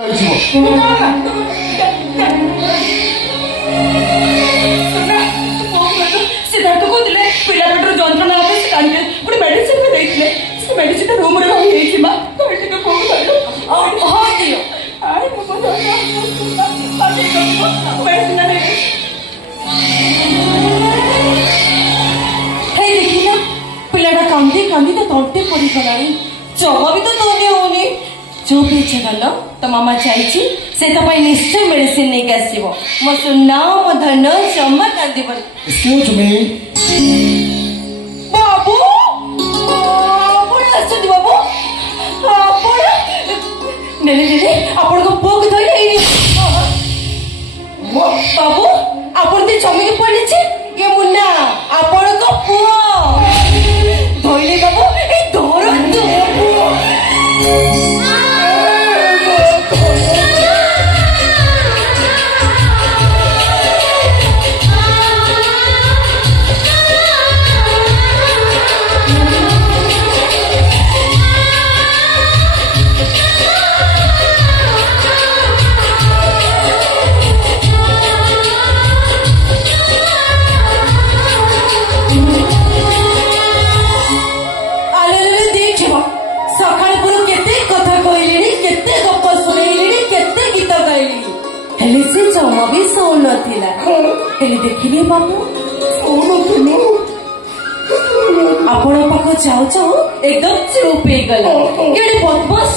सिद्धार्थ कहते पिला पेटर जंत्रणा गोटे मेडिसिन भी देते से मेडिसिन रूम रे रही माँ तो हाँ दियो देखी ना पिलाटा कांदी कांदी तो तंटे पड़गला जमा भी तो दौनी होनी जो बेचे गल तो मामा चाहिए से निश्चय मेडिसिन नहीं आसो मो सुना मो धन जमा कांदी एक्सक्यूज मी बाबू बाबू नेले नेले आपण को पुओ को धरि बाबू आपण ते जमी के पड़े ये मुन्ना आपण को पुओ धोइले बाबू ए धर जमा भी सोन देखिए बाबू आपण पाख जाऊ जाऊ एकदम चुप हो गला ये बदमाश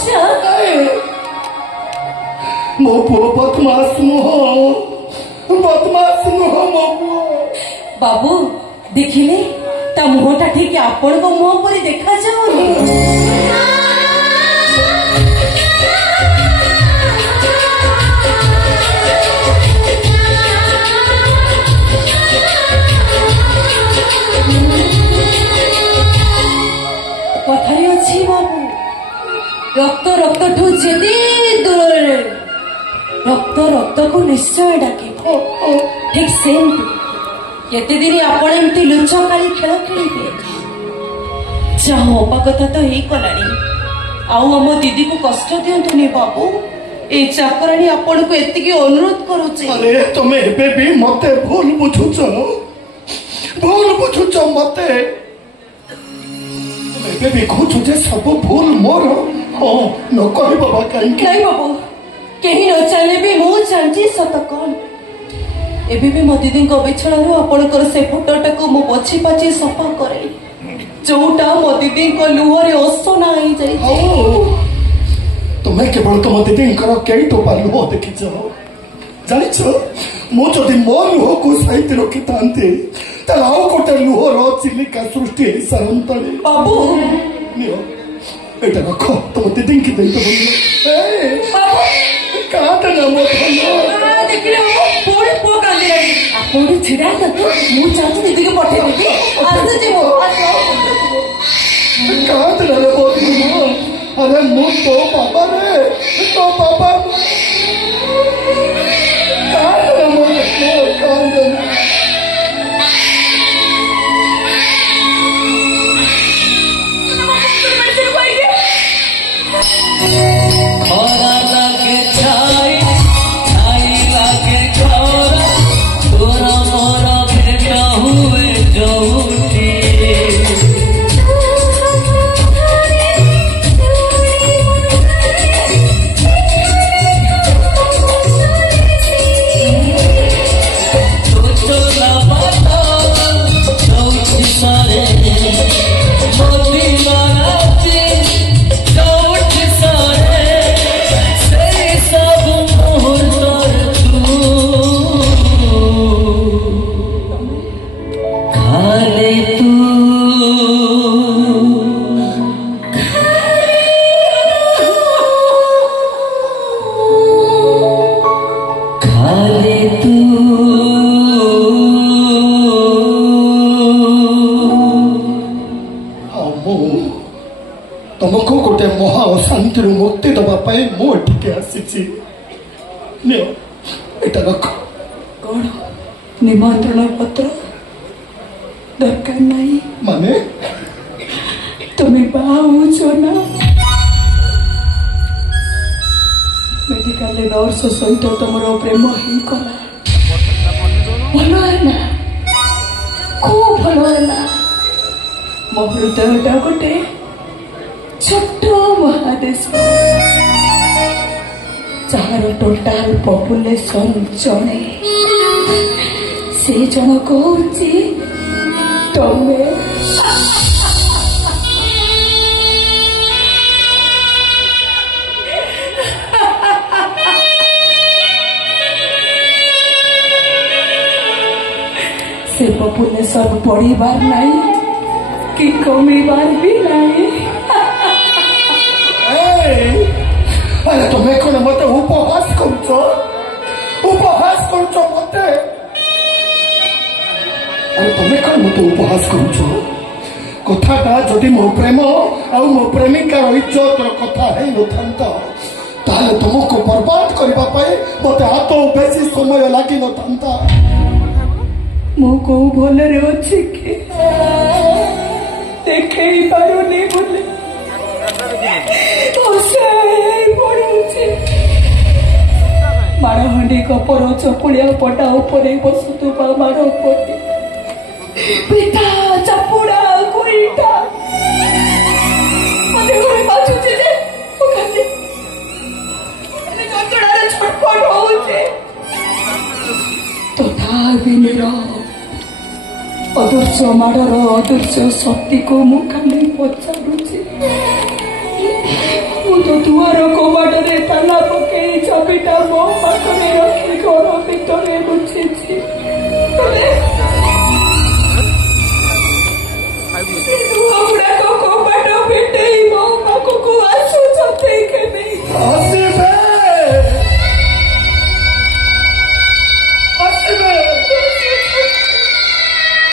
मो पुओ बदमाश नुह मो बाबू देखिले ता मुहटा ठीक आपण को मुह पर देखा जाऊ कथारे अच्छी बाबू रक्त रक्त ठू जेते दूर रक्त रक्त को निश्चय डाके ठीक सेम केते दिन आपण एमती लुचकाली खेल खेलिबे जहाँ हवा कथा तो ही कलानी आउ आम दीदी को कष्ट दियंतुनी बाबू ए चाकरानी आपण को एतिकी अनुरोध करूचे अरे तुम एबे भी मते भूल बुझुछ मते एबे भी कहू जे सब भूल मोर हाँ न कहि बाबा कहीं नहीं बाबू कहीं न चले भी मु जानची सत कौन एबे भी मो दीदी को बिछड़ारू आपणकर से फोटोटा को मु पछी पाछी सफा करे जोटा मो दीदी को लुहरे ओसना आई जाई तुम्हें केवल तुम दीदी कई टोपा लुह देखी जान मु जदि मो लुह को सहित रखी था आउ गोटे लुहर चिलिका सृष्टि सारंतणी बाबू एटा रख तुम दीदी की दे छिड़ा मुझे दीदी को पठे देवी अरे मु तो पापा रे तो पापा तुमको गोटे महा अशांति मुक्ति दवाई मुझे आसी रख कौन निमंत्रण पत्र दरकार नहीं माने तुम्हें बाहर ना मेडिकल नर्स सहित तुम प्रेम ही कला भल है खूब भल है मो हृदयटा गोटे छोट महादेश जार टोटाल पपुलेशन जड़े से जनक हूँ तमें से पपुलेशन बढ़ीबार नहीं कि कमीबार भी नहीं। अरे तुम्हें कौन मत उपहास कर मत अरे तुम्हें कौन मत उपहास कर कथाटा जदि मो प्रेम आउ मो प्रेमिकार इज्जतर कथा है नथा ताले तुमको बर्बाद करने मत हाथ बेसी समय लगी नथा मो को भलरे अच्छी कि देखे पारुनी बोले माड़हांडी कपर चपुड़िया पटा उपरे बसुवा माड़पति पिता चपुड़ा गुईटा मते घरे बाजुचे जे ओखाने गंजड़ारे छटपट होउचे तथापि नीरव अदृश्य माड़र अदृश्य शक्ति को मु खाली पचारुचे मु तो दुआर कबाटे ताला पकई चाबिटा मो पाखरे रखी घर भितर